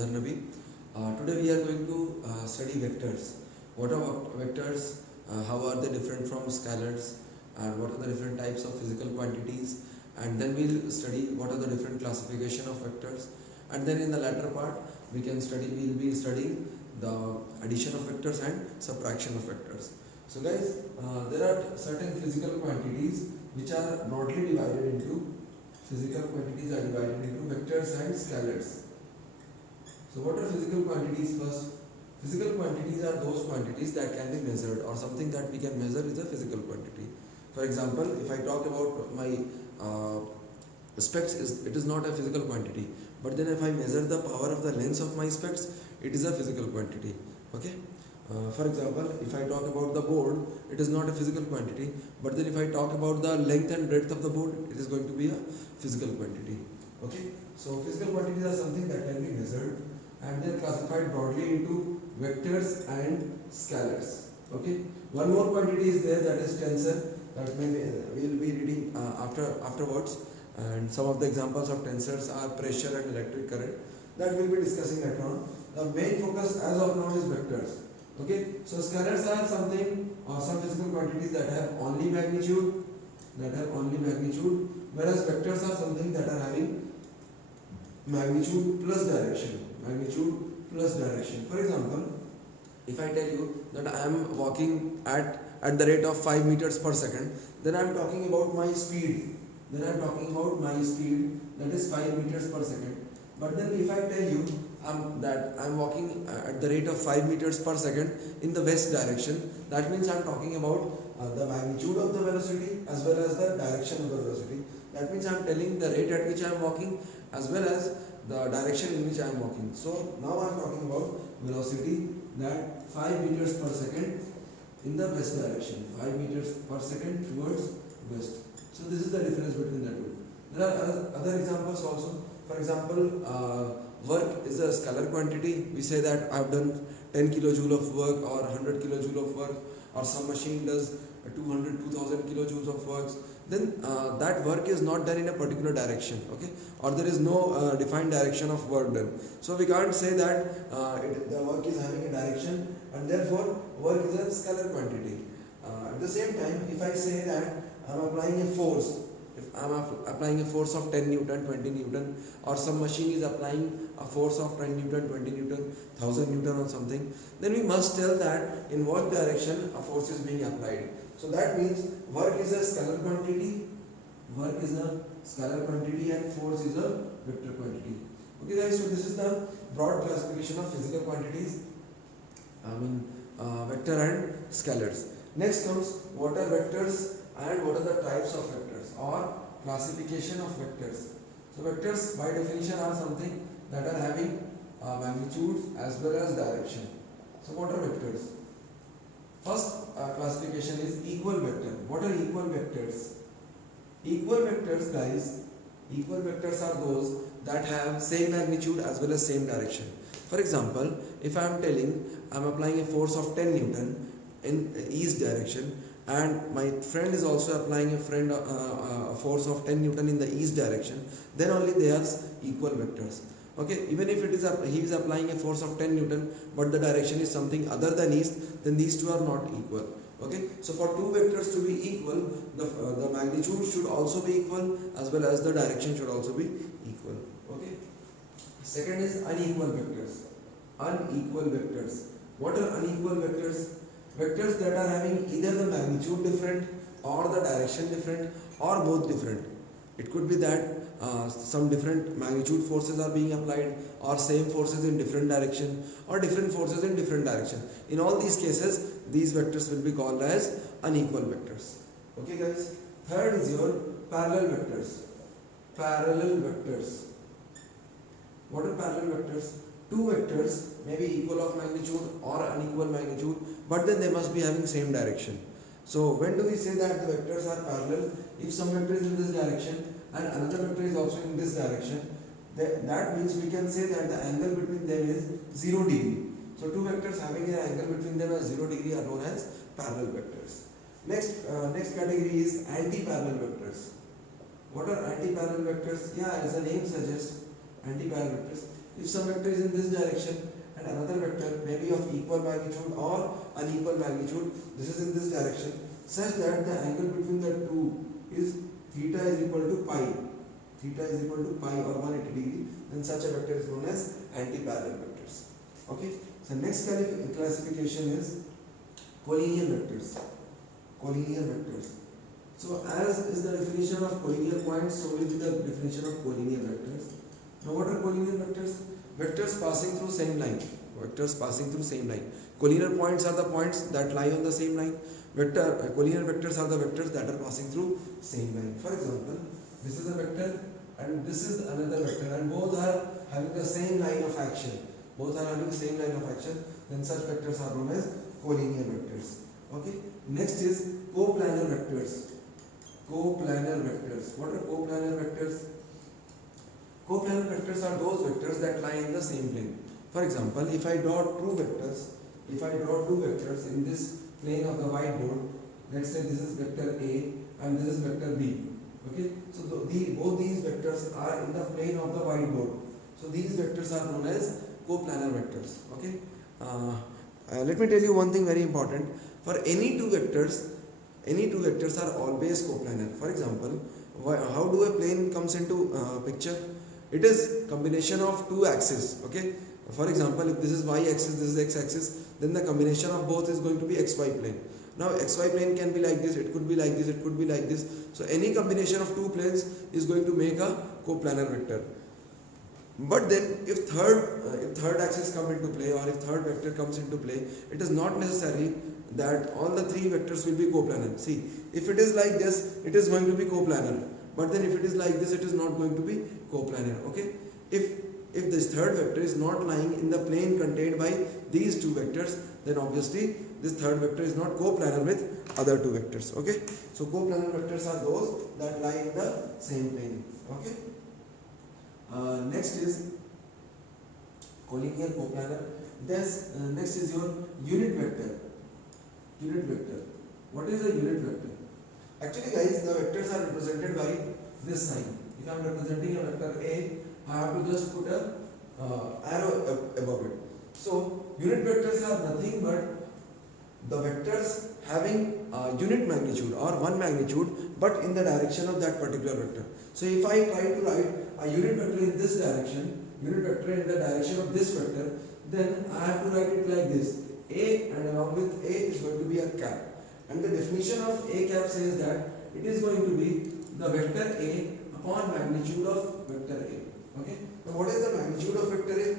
Azhar Nabi. Today we are going to study vectors. What are vectors? How are they different from scalars? And what are the different types of physical quantities? And then we'll study what are the different classification of vectors. And then in the latter part, we'll be studying the addition of vectors and subtraction of vectors. So guys, there are certain physical quantities which are broadly divided into vectors and scalars. So what are physical quantities first? Physical quantities are those quantities that can be measured, or something that we can measure is a physical quantity. For example, if I talk about my specs, it is not a physical quantity. But then if I measure the power of the lens of my specs, it is a physical quantity. Okay. For example, if I talk about the board, it is not a physical quantity. But then if I talk about the length and breadth of the board, it is going to be a physical quantity. Okay. So physical quantities are something that can be measured, and they are classified broadly into vectors and scalars. Okay. One more quantity is there, that is tensor, that we will be reading afterwards. And some of the examples of tensors are pressure and electric current, that we'll be discussing later on. The main focus as of now is vectors. Okay, so scalars are something or some physical quantities that have only magnitude, whereas vectors are something that are having magnitude plus direction. For example, if I tell you that I am walking at the rate of 5 meters per second, then I am talking about my speed. That is 5 meters per second. But then if I tell you that I am walking at the rate of 5 meters per second in the west direction, that means I am talking about the magnitude of the velocity as well as the direction of the velocity. That means I am telling the rate at which I am walking as well as the direction in which I am walking. So now I am talking about velocity, that 5 meters per second in the west direction, 5 meters per second towards west. So this is the difference between the two. There are other examples also. For example, work is a scalar quantity. We say that I have done 10 kilojoule of work or 100 kilojoule of work, or some machine does 2000 kilojoules of works. Then that work is not done in a particular direction, okay, or there is no defined direction of work done. So we can't say that the work is having a direction, and therefore work is a scalar quantity. At the same time, if I say that I am applying a force, if I am applying a force of 10 Newton, 20 Newton, or some machine is applying a force of 10 Newton, 20 Newton, 1000 Newton or something, then we must tell that in what direction a force is being applied. So that means work is a scalar quantity, and force is a vector quantity. Okay guys, so this is the broad classification of physical quantities, vector and scalars. Next comes what are vectors and what are the types of vectors, or classification of vectors. So vectors by definition are something that are having magnitudes as well as direction. So what are vectors? First classification is equal vector. What are equal vectors? Equal vectors, guys, equal vectors are those that have same magnitude as well as same direction. For example, if I am telling I am applying a force of 10 Newton in east direction, and my friend is also applying a force of 10 Newton in the east direction, then only they are equal vectors. Okay, even if he is applying a force of 10 Newton, but the direction is something other than east, then these two are not equal. Okay, so for two vectors to be equal, the magnitude should also be equal as well as the direction should also be equal. Okay. Second is unequal vectors. What are unequal vectors? Vectors that are having either the magnitude different, or the direction different, or both different. It could be that some different magnitude forces are being applied, or same forces in different direction, or different forces in different direction. In all these cases, these vectors will be called as unequal vectors. Okay guys. Third is your parallel vectors. What are parallel vectors? Two vectors may be equal of magnitude or unequal magnitude, but then they must be having same direction. So when do we say that the vectors are parallel? If some vector is in this direction and another vector is also in this direction, that means we can say that the angle between them is 0 degree. So two vectors having an angle between them as 0 degree are known as parallel vectors. Next category is anti-parallel vectors. What are anti-parallel vectors? Yeah, as the name suggests, anti-parallel vectors. If some vector is in this direction and another vector may be of equal magnitude or unequal magnitude, this is in this direction, such that the angle between the two is theta is equal to pi, theta is equal to pi or 180 degree, then such a vector is known as anti-parallel vectors. Okay, so next classification is collinear vectors. Collinear vectors. So as is the definition of collinear points, so will be the definition of collinear vectors. Now what are collinear vectors? Vectors passing through same line. Vectors passing through same line. Collinear points are the points that lie on the same line. Collinear vectors are the vectors that are passing through same line. For example, this is a vector and this is another vector, and both are having the same line of action. Both are having the same line of action. Then such vectors are known as collinear vectors. Okay. Next is coplanar vectors. Coplanar vectors. What are coplanar vectors? Coplanar vectors are those vectors that lie in the same plane. For example, if I draw two vectors in this plane of the whiteboard, let's say this is vector A and this is vector B. Okay, so both these vectors are in the plane of the whiteboard. So these vectors are known as coplanar vectors. Okay, let me tell you one thing very important. For any two vectors are always coplanar. For example, how do a plane comes into picture? It is combination of two axes. Okay, for example, if this is y axis, this is x axis, then the combination of both is going to be xy plane. Now xy plane can be like this, it could be like this, it could be like this. So any combination of two planes is going to make a coplanar vector. But then if third axis come into play, or if third vector comes into play, it is not necessary that all the three vectors will be coplanar. See, if it is like this, it is going to be coplanar. But then if it is like this, it is not going to be coplanar. Okay, if this third vector is not lying in the plane contained by these two vectors, then obviously this third vector is not coplanar with other two vectors. Okay, so coplanar vectors are those that lie in the same plane. Okay, next is collinear coplanar. Next is your unit vector. Unit vector. What is a unit vector? Actually, guys, the vectors are represented by this sign. If I am representing a vector A, I have to just put a arrow above it. So unit vectors are nothing but the vectors having unit magnitude or one magnitude, but in the direction of that particular vector. So if I try to write a unit vector in this direction, unit vector in the direction of this vector, then I have to write it like this. A, and along with A is going to be a cap. And the definition of A cap says that it is going to be the vector A upon magnitude of vector A. Okay. Now what is the magnitude of vector A?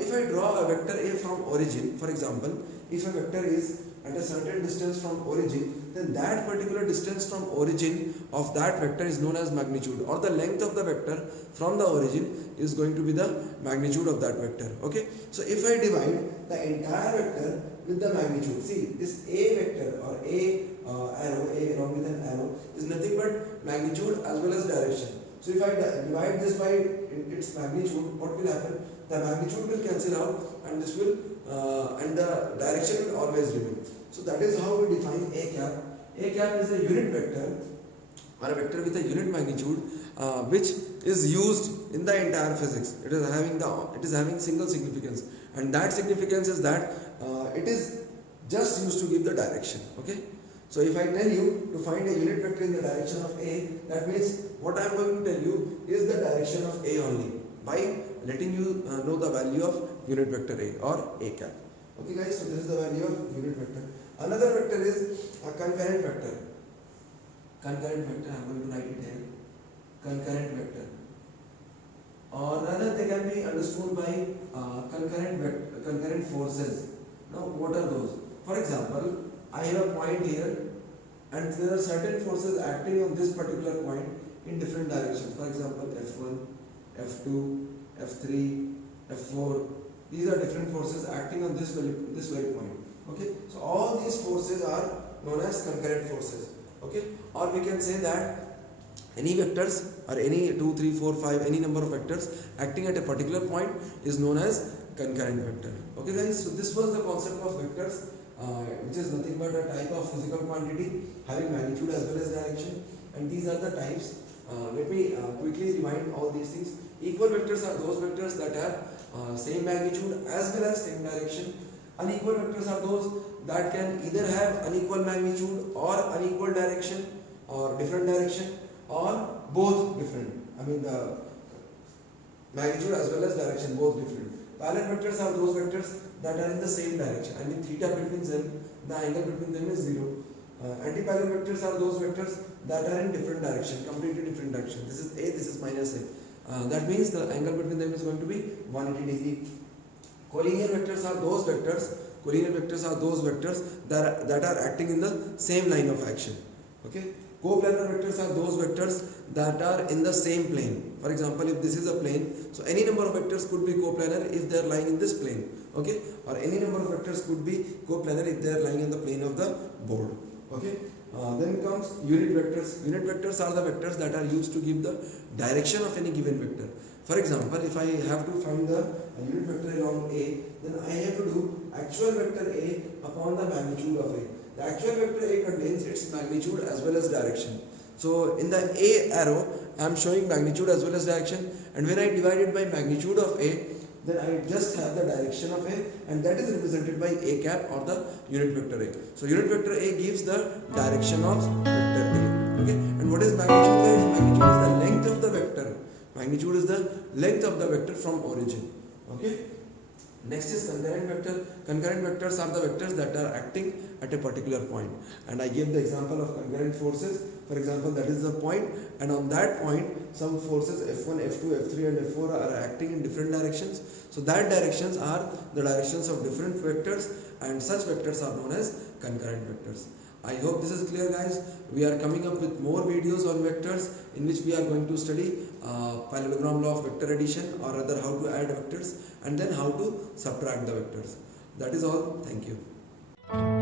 If I draw a vector A from origin, for example, if a vector is at a certain distance from origin, then that particular distance from origin of that vector is known as magnitude, or the length of the vector from the origin is going to be the magnitude of that vector. Okay. So if I divide the entire vector with the magnitude, see this A vector or A arrow, A along with an arrow, is nothing but magnitude as well as direction. So if I divide this by its magnitude, what will happen? The magnitude will cancel out, and this will and the direction will always remain. So that is how we define A cap. A cap is a unit vector or a vector with a unit magnitude which is used in the entire physics. It is having single significance, and that significance is that it is just used to give the direction. Okay. So if I tell you to find a unit vector in the direction of A, that means what I am going to tell you is the direction of A only, by letting you know the value of unit vector A or A cap. Okay guys, so this is the value of unit vector. Another vector is a concurrent vector. Concurrent vector, I am going to write it here. Concurrent vector. Or rather, they can be understood by concurrent forces. Now what are those? For example, I have a point here, and there are certain forces acting on this particular point in different directions. For example, F1, F2, F3, F4. These are different forces acting on this very point. Okay, so all these forces are known as concurrent forces. Okay, or we can say that any vectors or any 2, 3, 4, 5, any number of vectors acting at a particular point is known as concurrent vector. Okay guys, so this was the concept of vectors, which is nothing but a type of physical quantity having magnitude as well as direction, and these are the types. Let me quickly remind all these things. Equal vectors are those vectors that have same magnitude as well as same direction. Unequal vectors are those that can either have unequal magnitude or unequal direction or different direction or both different. I mean the magnitude as well as direction both different. Parallel vectors are those vectors that are in the same direction. I mean theta between them, the angle between them is 0. Antiparallel vectors are those vectors that are in different direction, completely different direction. This is A, this is minus A. That means the angle between them is going to be 180 degree. Collinear vectors are those vectors that are acting in the same line of action. Okay. Coplanar vectors are those vectors that are in the same plane. For example, if this is a plane, so any number of vectors could be coplanar if they are lying in this plane. Okay, or any number of vectors could be coplanar if they are lying in the plane of the board. Okay. Then comes unit vectors. Unit vectors are the vectors that are used to give the direction of any given vector. For example, if I have to find the unit vector along A, then I have to do actual vector A upon the magnitude of A. The actual vector A contains its magnitude as well as direction. So in the A arrow, I am showing magnitude as well as direction, and when I divide it by magnitude of A, then I just have the direction of A, and that is represented by A cap or the unit vector A. So unit vector A gives the direction of vector A. Okay, and what is magnitude, guys? Magnitude is the length of the vector. Magnitude is the length of the vector from origin. Okay. Next is concurrent vector. Concurrent vectors are the vectors that are acting at a particular point, and I gave the example of concurrent forces. For example, that is the point, and on that point some forces F1, F2, F3 and F4 are acting in different directions. So that directions are the directions of different vectors, and such vectors are known as concurrent vectors. I hope this is clear, guys. We are coming up with more videos on vectors in which we are going to study parallelogram law of vector addition, or rather how to add vectors and then how to subtract the vectors. That is all. Thank you.